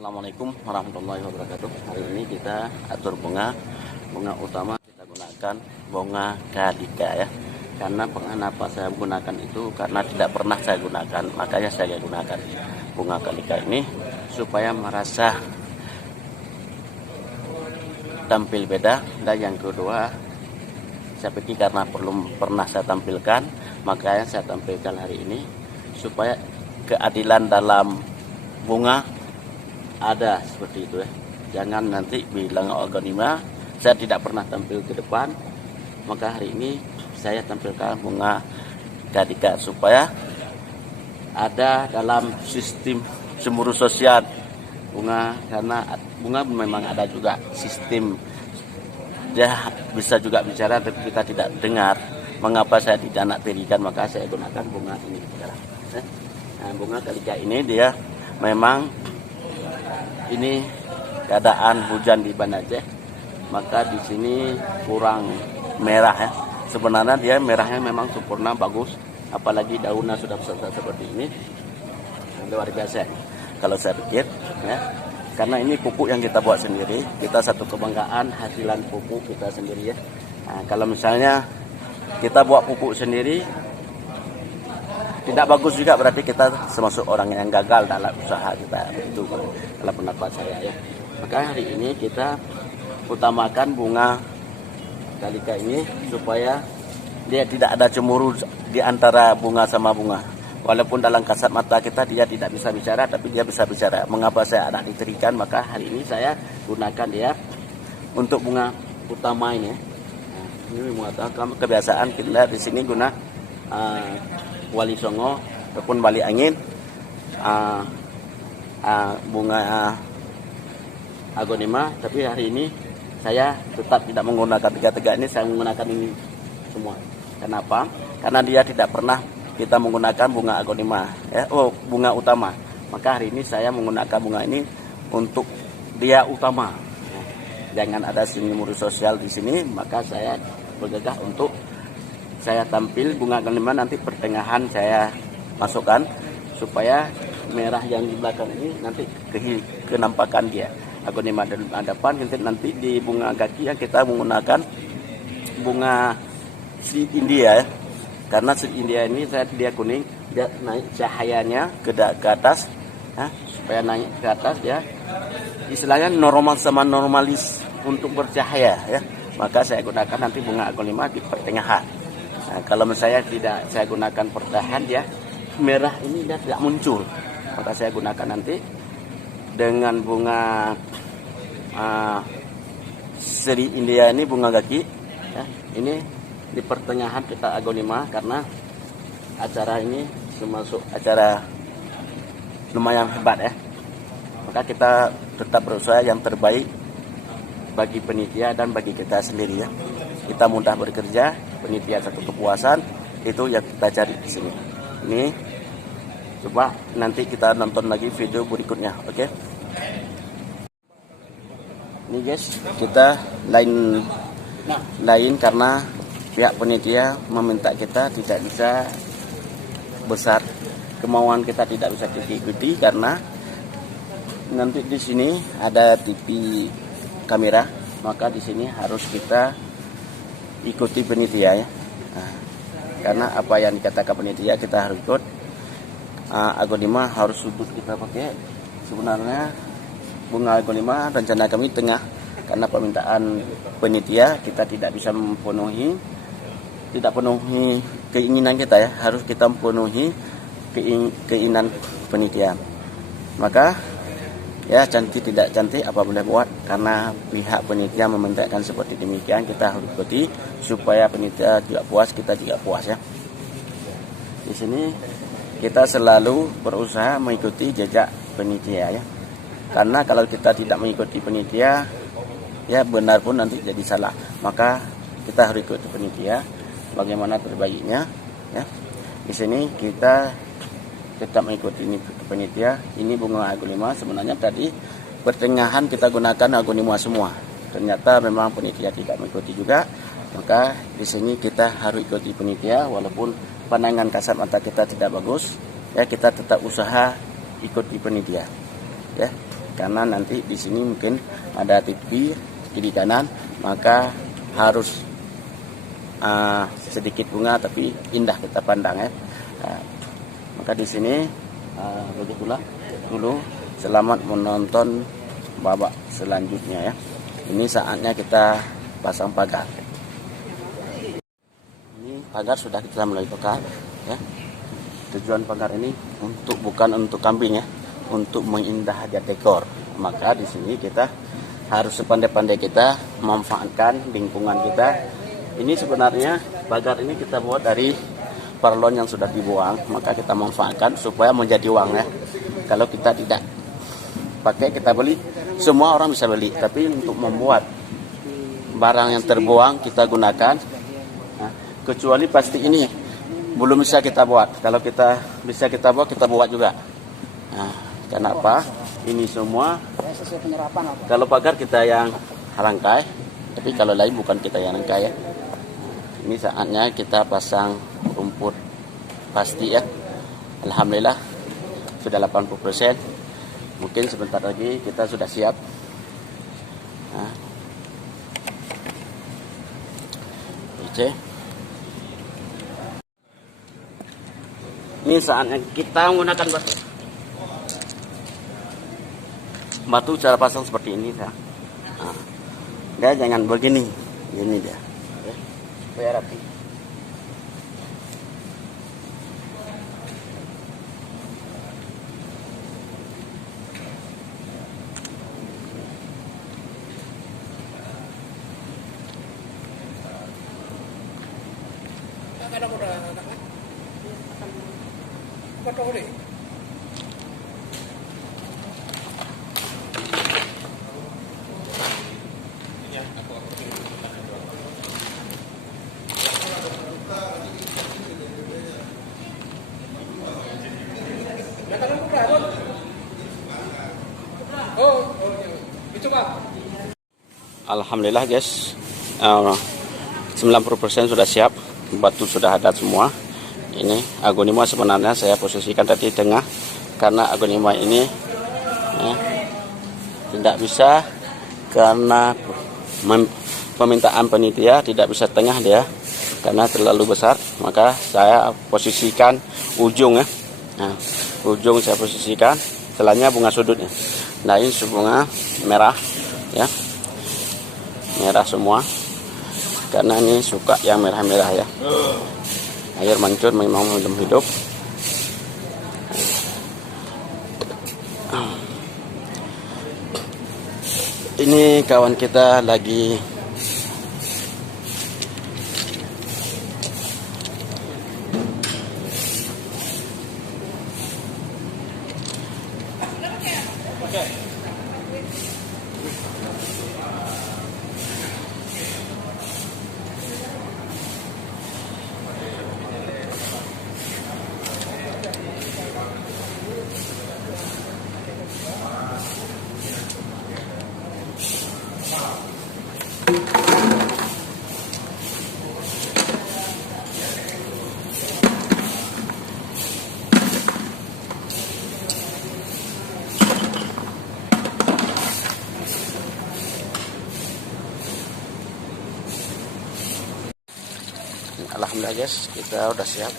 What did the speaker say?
Assalamualaikum warahmatullahi wabarakatuh. Hari ini kita atur bunga utama kita gunakan bunga Kadika ya. Karena kenapa saya gunakan itu karena tidak pernah saya gunakan, makanya saya gunakan bunga Kadika ini supaya merasa tampil beda. Dan yang kedua, saya pikir karena belum pernah saya tampilkan, makanya saya tampilkan hari ini supaya keadilan dalam bunga ada seperti itu ya. Jangan nanti bilang organima saya tidak pernah tampil ke depan, maka hari ini saya tampilkan bunga Kadika supaya ada dalam sistem cemburu sosial bunga. Karena bunga memang ada juga sistem, dia bisa juga bicara tapi kita tidak dengar. Mengapa saya tidak nak berikan, maka saya gunakan bunga ini. Nah, bunga Kadika ini dia memang ini keadaan hujan di Banda Aceh, maka di sini kurang merah ya. Sebenarnya dia merahnya memang sempurna bagus, apalagi daunnya sudah besar seperti ini, luar biasa. Kalau saya pikir ya, karena ini pupuk yang kita buat sendiri, kita satu kebanggaan hasilan pupuk kita sendiri ya. Nah, kalau misalnya kita buat pupuk sendiri tidak bagus juga, berarti kita termasuk orang yang gagal dalam usaha kita, itu kalau pendapat saya ya. Maka hari ini kita utamakan bunga Kadika ini supaya dia tidak ada cemburu di antara bunga sama bunga. Walaupun dalam kasat mata kita dia tidak bisa bicara, tapi dia bisa bicara. Mengapa saya ada diberikan, maka hari ini saya gunakan dia untuk bunga utama ini. Nah, ini bunga kebiasaan kita di sini guna Wali Songo ataupun Bali Angin, bunga agonima. Tapi hari ini saya tetap tidak menggunakan tiga ini, saya menggunakan ini semua. Kenapa? Karena dia tidak pernah kita menggunakan bunga agonima ya, bunga utama. Maka hari ini saya menggunakan bunga ini untuk dia utama. Jangan ada cemburu sosial di sini, maka saya bergegas untuk saya tampil bunga agonima. Nanti pertengahan saya masukkan supaya merah yang di belakang ini nanti kenampakan dia agonima dan depan. Nanti di bunga kaki yang kita menggunakan bunga si India ya. Karena si India ini dia kuning, dia naik cahayanya ke atas ya, supaya naik ke atas dia istilahnya normal sama normalis untuk bercahaya ya. Maka saya gunakan nanti bunga agonima di pertengahan. Nah, kalau misalnya tidak saya gunakan pertahan ya, merah ini dia tidak muncul. Maka saya gunakan nanti dengan bunga Seri India ini, bunga kaki ya, ini di pertengahan kita agonima. Karena acara ini termasuk acara lumayan hebat ya, maka kita tetap berusaha yang terbaik bagi penitia dan bagi kita sendiri ya. Kita mudah bekerja, penitia satu kepuasan, itu yang kita cari di sini. Ini coba nanti kita nonton lagi video berikutnya, oke? Ini guys, kita lain karena pihak penitia meminta kita tidak bisa besar, kemauan kita tidak bisa ikuti karena nanti di sini ada TV kamera, maka di sini harus kita ikuti penitia ya. Nah, karena apa yang dikatakan penitia kita harus ikut. Agonima harus sudut kita pakai. Sebenarnya bunga agonima rencana kami tengah, karena permintaan penitia kita tidak bisa memenuhi, tidak penuhi keinginan kita ya, harus kita memenuhi keinginan penitia. Maka ya cantik tidak cantik apa boleh buat, karena pihak penitia memintakan seperti demikian, kita harus ikuti supaya penitia juga puas, kita juga puas ya. Di sini kita selalu berusaha mengikuti jejak penitia ya. Karena kalau kita tidak mengikuti penitia ya benar pun nanti jadi salah. Maka kita harus ikuti penitia bagaimana terbaiknya ya. Di sini kita tetap mengikuti ini penitia. Ini bunga agonima sebenarnya tadi pertengahan kita gunakan agonima semua. Ternyata memang penitia tidak mengikuti juga. Maka di sini kita harus ikuti penitia walaupun pandangan kasat mata kita tidak bagus. Ya kita tetap usaha ikuti penitia. Ya. karena nanti di sini mungkin ada TV kiri kanan, maka harus sedikit bunga tapi indah kita pandang ya. Maka di sini begitulah dulu. Selamat menonton babak selanjutnya ya. Ini saatnya kita pasang pagar. Ini pagar sudah kita mulai pagar ya. Tujuan pagar ini bukan untuk kambing ya, untuk mengindah dekor. Maka di sini kita harus sepandai-pandai kita memanfaatkan lingkungan kita. Ini sebenarnya pagar ini kita buat dari parlon yang sudah dibuang, maka kita manfaatkan supaya menjadi uang ya. Kalau kita tidak pakai, kita beli, semua orang bisa beli, tapi untuk membuat barang yang terbuang kita gunakan. Nah, kecuali pasti ini belum bisa kita buat. Kalau kita bisa kita buat juga. Nah, kenapa? Ini semua kalau pagar kita yang rangkai, tapi kalau lain bukan kita yang rangkai ya. Ini saatnya kita pasang rumput pasti ya. Alhamdulillah sudah 80%. Mungkin sebentar lagi kita sudah siap. Nah. Oke. Ini saatnya kita menggunakan batu. Batu cara pasang seperti ini ya. Nah, dia jangan begini, ini dia. Oke. Supaya rapi. Alhamdulillah guys, 90% sudah siap, batu sudah ada semua. Ini agonima sebenarnya saya posisikan tadi tengah, karena agonima ini tidak bisa, karena permintaan panitia tidak bisa tengah dia karena terlalu besar, maka saya posisikan ujung ya. Nah, ujung saya posisikan, setelahnya bunga sudutnya. Nah, ini bunga merah ya, merah semua, karena ini suka yang merah-merah ya. Air mancur memang hidup. Ini kawan kita lagi alhamdulillah guys, kita udah siap.